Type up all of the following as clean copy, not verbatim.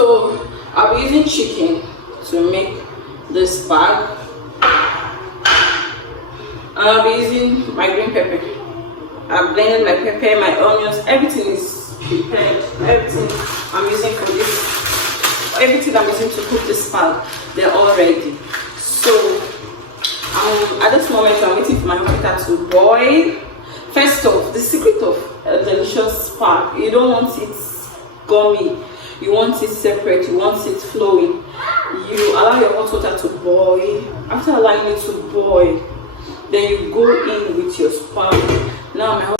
So I'll be using chicken to make this bag. I'll be using my green pepper. I've blended my pepper, my onions, everything is prepared. Everything I'm using for this, everything I'm using to cook this bag, they're all ready. So at this moment I'm waiting for my water to boil. First off, the secret of a delicious spag, you don't want it gummy, you want it separate, you want it flowing. You allow your hot water to boil. After allowing it to boil, then you go in with your spag. Now my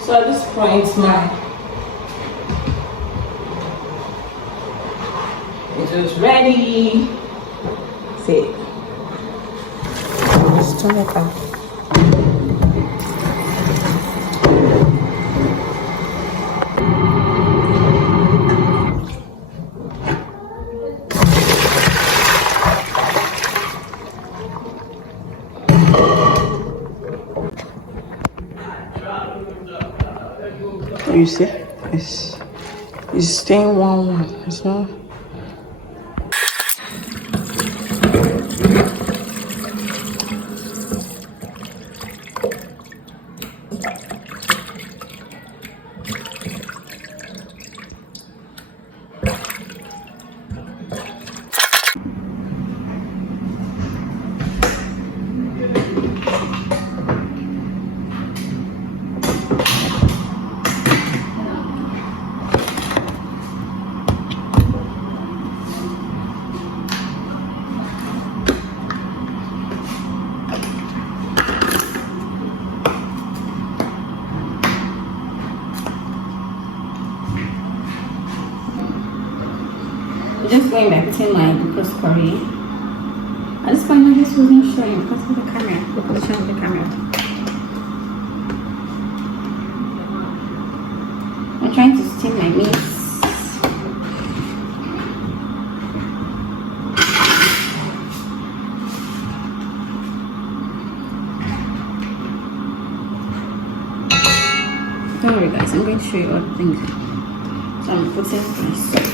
So at this point, it is ready. See, just turn it off. You see, it's staying warm. It's not. Just going back to my glucose curry. At this point, I just wasn't showing because of the camera, the position of the camera. I'm trying to steam my meat. Don't worry, guys. I'm going to show you all the things. So I'm putting my sauce.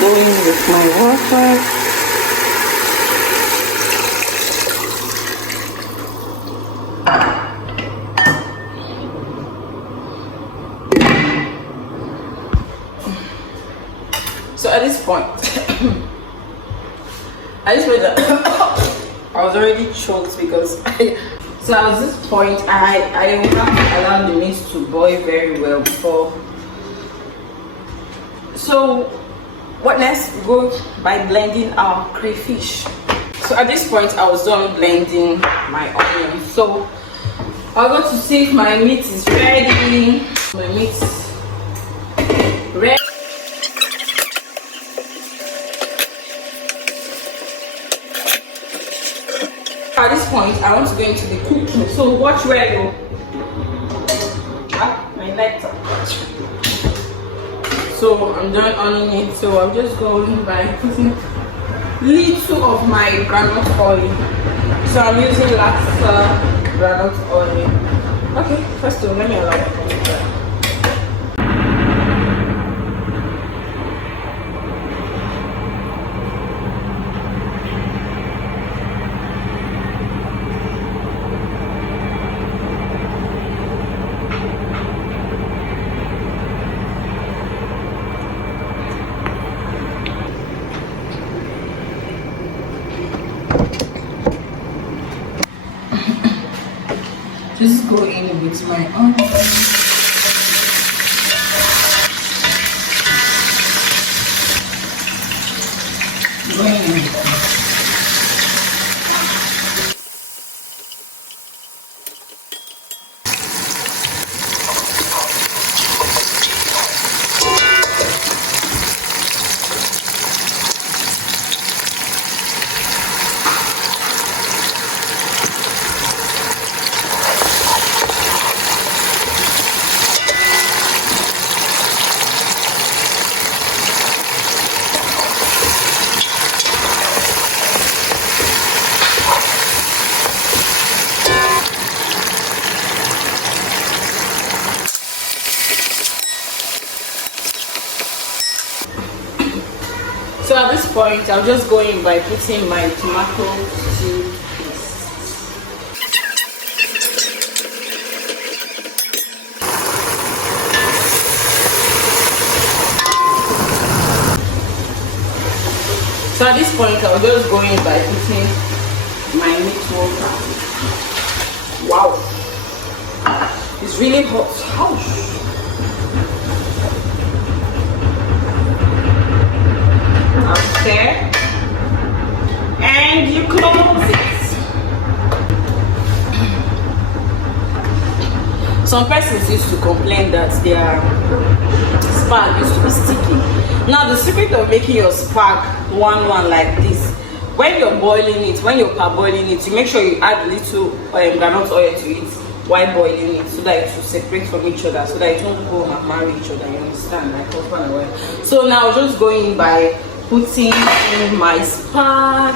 Going with my water. So at this point, I just realized that I was already choked because so at this point I will have to allow the meat to boil very well before. So what next? We go by blending our crayfish. So at this point I was done blending my onion. So I'm going to see if my meat is ready. My meat is ready. At this point I want to go into the cooking. So watch where I go. My lighter. So so I'm done owning it. So I'm just going by putting little of my groundnut oil. So I'm using Laksa groundnut oil. Okay, first of all, let me allow it to dry. Just go in with my onion. Go in. So at this point, I'll just go in by putting my tomato stew paste. So at this point, I'll just go in by putting my meat water. Wow, it's really hot. Ouch. There, and you close it. Some persons used to complain that their spag used to be sticky. Now the secret of making your spag one like this, when you're boiling it, when you're parboiling it, you make sure you add little groundnut oil to it while boiling it, so that it will separate from each other, so that it won't go and marry each other. You understand? Like husband and wife. So now just going by putting in my spag.